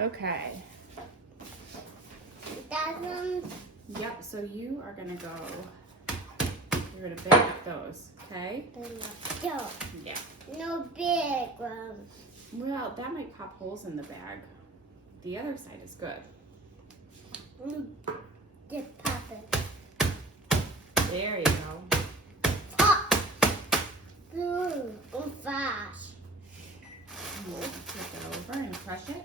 Okay. Dozens. Yep, so you are gonna go, you're gonna bake up those, okay? No. Yeah. No big ones. Well, that might pop holes in the bag. The other side is good. Just pop it. There you go. Pop. Ooh, go fast. And we'll flip it over and crush it.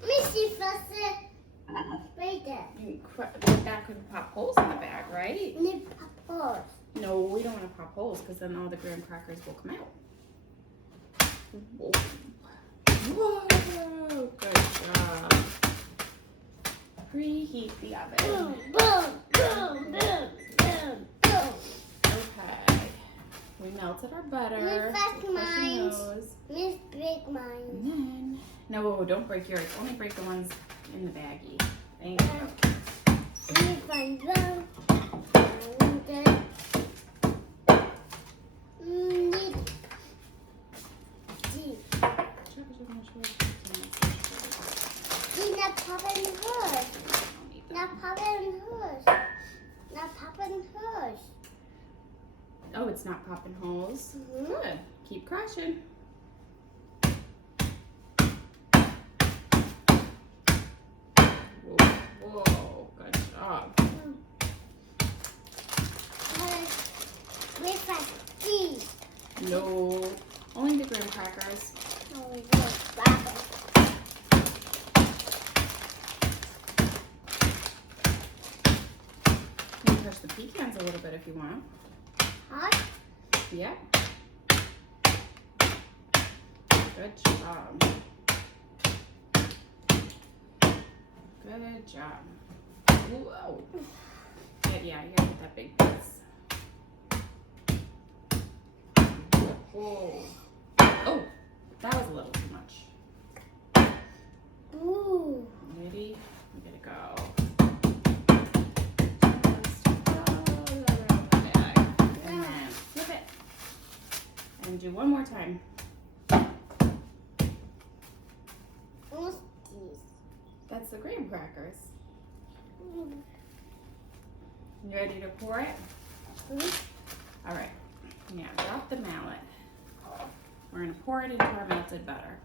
Let me see first. Right there. That could pop holes in the bag, right? Need pop holes. No, we don't want to pop holes because then all the graham crackers will come out. Whoa. Whoa, good job. Preheat the oven. Boom, boom, boom, boom, boom, boom. Okay. We melted our butter. Miss Black So crush Mines. those. Miss Big Mine. And then, no, don't break yours. Only break the ones in the baggie. Thank you. Let me find them. And then need not popping hers. Not popping hers. Not popping hers. Oh, it's not popping holes? Mhm. Good. Keep crushing. Whoa, good job. With my teeth. No, only the graham crackers. Oh, look, rabbit. You can crush the pecans a little bit if you want. Hot. Yeah. Good job. Good job. Whoa. Yeah, you gotta get that big piece. Whoa. Oh, that was a little too much. Ooh. Ready? I'm gonna go. Just all around the bag. And then flip it. And do one more time. What's these? That's the graham crackers. You ready to pour it? All right. Now drop the mallet. We're gonna pour it into our melted butter.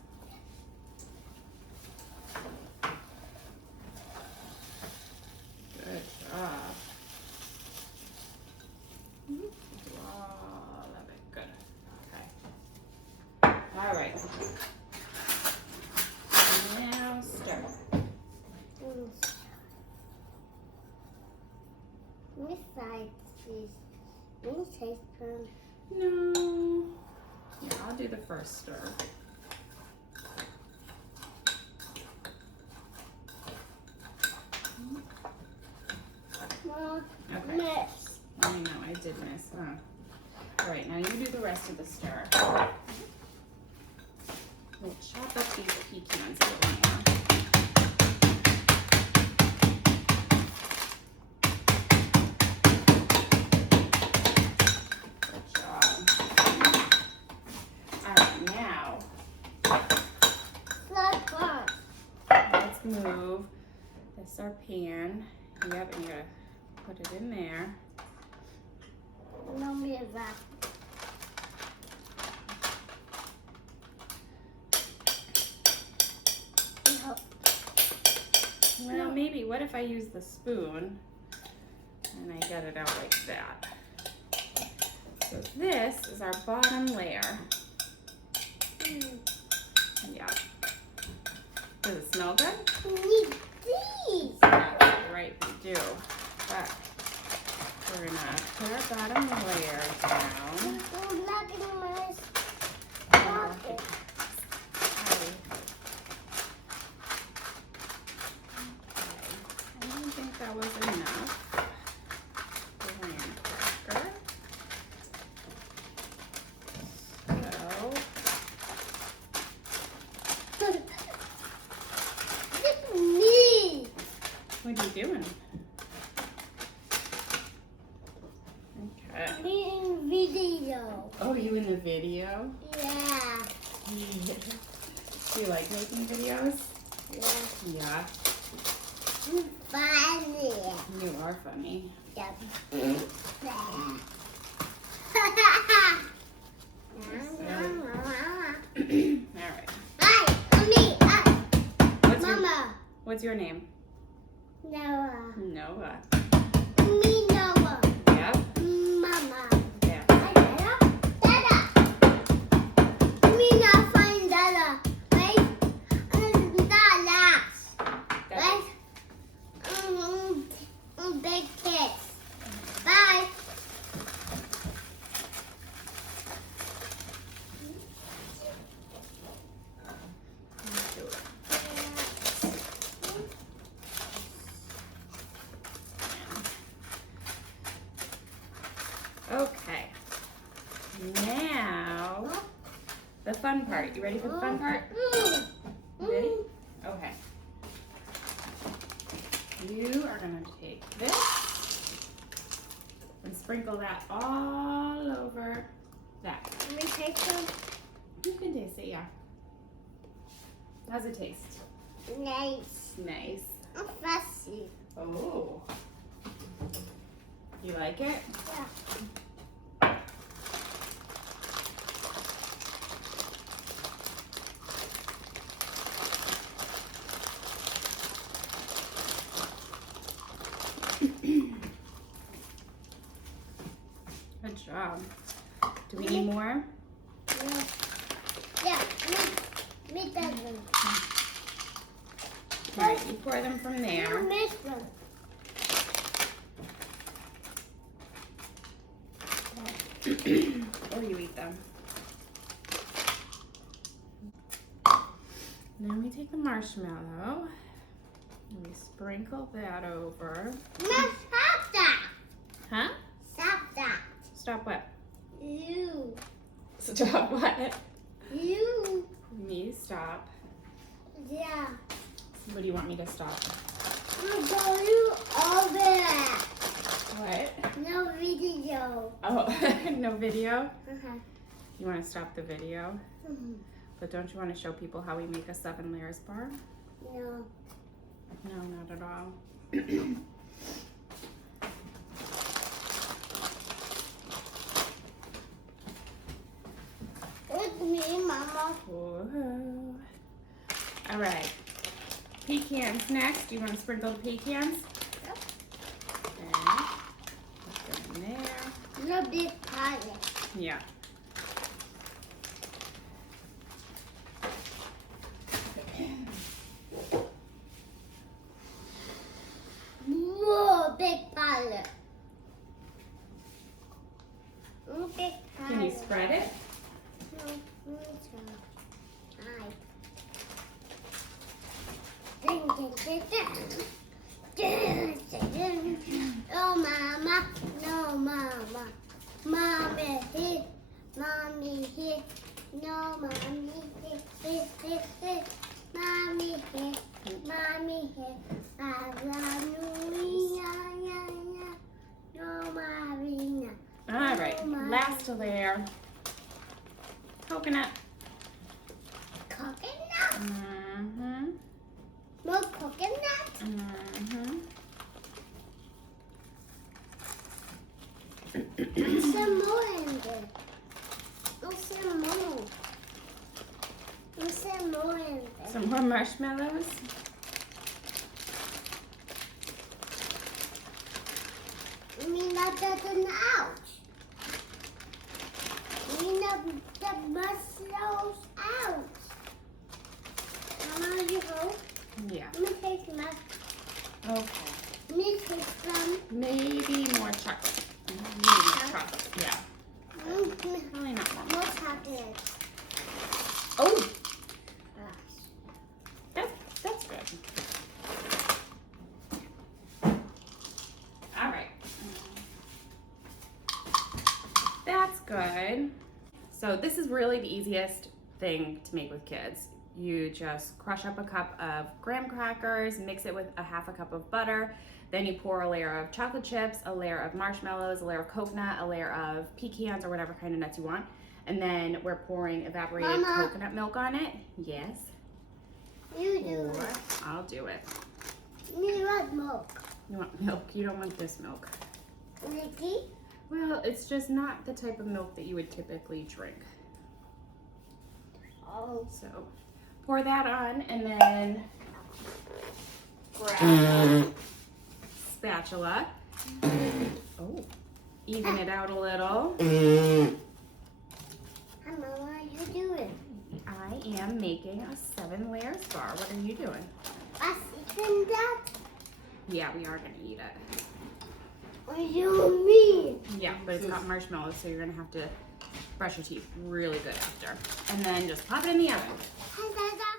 Good job. All of it. Good. Okay. All right. Now stir. Besides these, let me taste them. No. Yeah, I'll do the first stir. Well, Okay. mix. I know, I did miss, huh? All right, now you do the rest of the stir. We'll chop up these pecans a little more. Good job. All right, now let's move this our pan. Yep, and you gotta put it in there. No me that. Well, maybe, what if I use the spoon and I get it out like that? So this is our bottom layer. Yeah. Does it smell good? Need these. Yeah, you're right, we do. But we're gonna put our bottom layer down. I'm not gonna miss. Okay. I don't think that was enough. Graham cracker. So, Look at me. what are you doing? Okay. Me and V. video. Oh, you in the video? Yeah. Do you like making videos? Yeah. Yeah. I'm funny. You are funny. Yep. Alright. Hi, me. Mama. What's your name? Noah. Noah. Me, Noah. Yeah? Mama. Yeah. Hi, Dada. Dada. Me not find Dada. Right? Dada. Right? Big kiss. Bye. Okay. Now, the fun part. You ready for the fun part? Ready? Okay. You are going to take this and sprinkle that all over that. Let me take some. You can taste it, yeah. How's it taste? Nice. Nice. I'm fussy. Oh. You like it? Yeah. Good job. Do we need more? Yeah. Yeah. Me doesn't. All right, you pour them from there. Miss one. Or you eat them. Then we take the marshmallow and we sprinkle that over. No, stop that. Huh? Stop that. Stop what? You. Stop what? You. Me stop. Yeah. What do you want me to stop? I'm going over. What? No video. Oh, no video? Uh-huh. You want to stop the video? Mhm. But don't you want to show people how we make a 7 layers bar? No. No, not at all. It's me, Mama. Whoa. All right. Pecans next. Do you want to sprinkle the pecans? Yep. Okay. Put them in there. No big pie. Yeah. Whoa, big pie. Big pie. Can you spread it? No, oh, Mama. No, Mama. Mommy here. Mommy here. No, Mommy here. Here, here, here. Mommy here. Mommy here. No, Marina. All right. Oh, my. Last layer. Coconut. Coconut? Mm-hmm. More coconut? Mm-hmm. Some more in there. Some more. Some more in there. Some more marshmallows. I mean, that doesn't ouch. I mean, the muscles out. Mama, you hold? Yeah. Let me take some out. Okay. Let me take some. Maybe more chocolate. Maybe more chocolate. Yeah. Probably not more. More chocolate. Oh, that's good. All right. That's good. So this is really the easiest thing to make with kids. You just crush up a cup of graham crackers, mix it with a half a cup of butter, Then you pour a layer of chocolate chips, a layer of marshmallows, a layer of coconut, a layer of pecans or whatever kind of nuts you want. And then we're pouring evaporated Mama. coconut milk on it. Yes. You do Or it. I'll do it. Me want milk. You want milk? You don't want this milk. Ricky? Well, it's just not the type of milk that you would typically drink. Oh. So pour that on and then grab a spatula. Oh, even it out a little. Hi, Mama, what are you doing? I am making a 7-layer bar. What are you doing? I eating that? Yeah, we are gonna eat it. What do you mean? Yeah, but it's got marshmallows, so you're gonna have to brush your teeth really good after. And then just pop it in the oven. Hi, Dada.